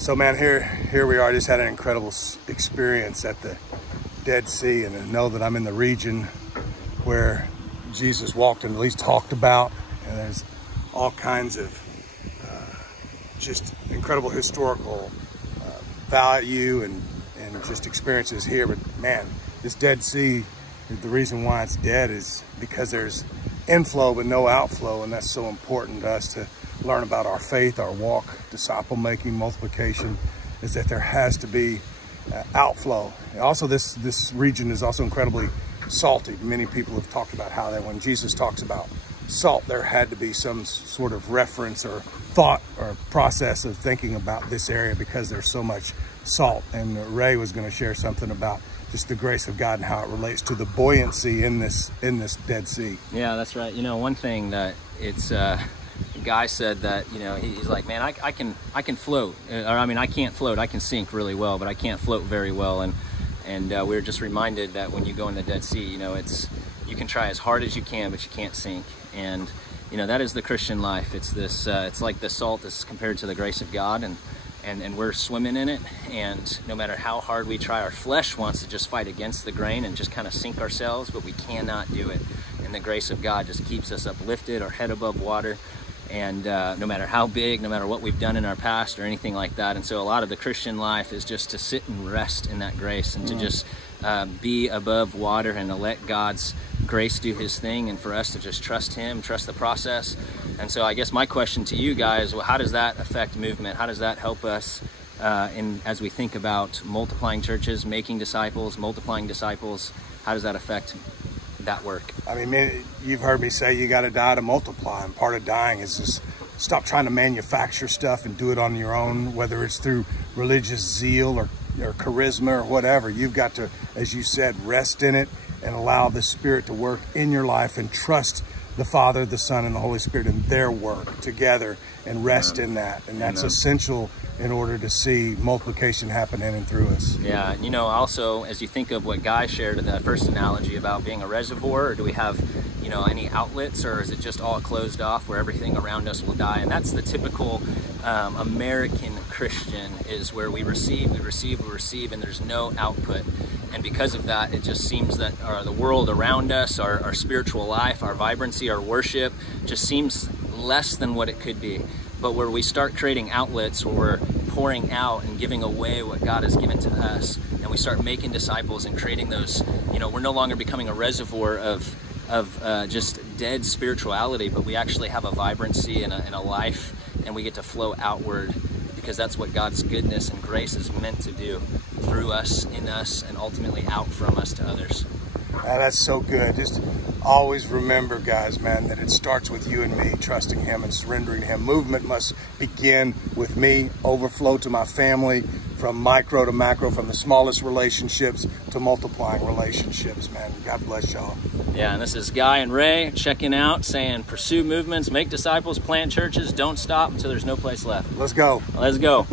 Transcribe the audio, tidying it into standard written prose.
So man, here we are. I just had an incredible experience at the Dead Sea, and I know that I'm in the region where Jesus walked and at least talked about, and there's all kinds of just incredible historical value and just experiences here. But man, this Dead Sea, the reason why it's dead is because there's inflow but no outflow, and that's so important to us to learn about our faith, our walk, disciple making, multiplication, is that there has to be outflow. And also this region is also incredibly salty. Many people have talked about how that when Jesus talks about salt, there had to be some sort of reference or thought or process of thinking about this area because there's so much salt. And Ray was going to share something about just the grace of God and how it relates to the buoyancy in this Dead Sea. Yeah, that's right. You know, one thing that it's a guy said that, you know, he's like, man, I can float, or I mean, I can't float. I can sink really well, but I can't float very well. And we were just reminded that when you go in the Dead Sea, you know, you can try as hard as you can, but you can't sink. And you know, that is the Christian life. It's this it's like the salt is compared to the grace of God, and we're swimming in it, and no matter how hard we try, our flesh wants to just fight against the grain and just kind of sink ourselves, but we cannot do it. And the grace of God just keeps us uplifted, our head above water, and no matter how big, no matter what we've done in our past or anything like that. And so a lot of the Christian life is just to sit and rest in that grace, and to just be above water, and to let God's grace do his thing, and for us to just trust him, trust the process. And so I guess my question to you guys, well, how does that affect movement? How does that help us as we think about multiplying churches, making disciples, multiplying disciples? How does that affect that work? I mean, you've heard me say you got to die to multiply, and part of dying is just stop trying to manufacture stuff and do it on your own, whether it's through religious zeal or charisma or whatever. You've got to, as you said, rest in it and allow the Spirit to work in your life, and trust the Father, the Son, and the Holy Spirit in their work together, and rest in that. And that's essential in order to see multiplication happen in and through us. Yeah, and you know, also, as you think of what Guy shared in that first analogy about being a reservoir, or do we have, you know, any outlets, or is it just all closed off where everything around us will die? And that's the typical American Christian, is where we receive, and there's no output. And because of that, it just seems that the world around us, our spiritual life, our vibrancy, our worship, just seems less than what it could be. But where we start creating outlets, where we're pouring out and giving away what God has given to us, and we start making disciples and creating those, you know, we're no longer becoming a reservoir of just dead spirituality, but we actually have a vibrancy and a life, and we get to flow outward, because that's what God's goodness and grace is meant to do through us, in us, and ultimately out from us to others. That's so good. Just always remember, guys, man, that it starts with you and me trusting him and surrendering to him. Movement must begin with me, overflow to my family, from micro to macro, from the smallest relationships to multiplying relationships, man. God bless y'all. Yeah, and this is Guy and Ray checking out, saying pursue movements, make disciples, plant churches, don't stop until there's no place left. Let's go. Let's go.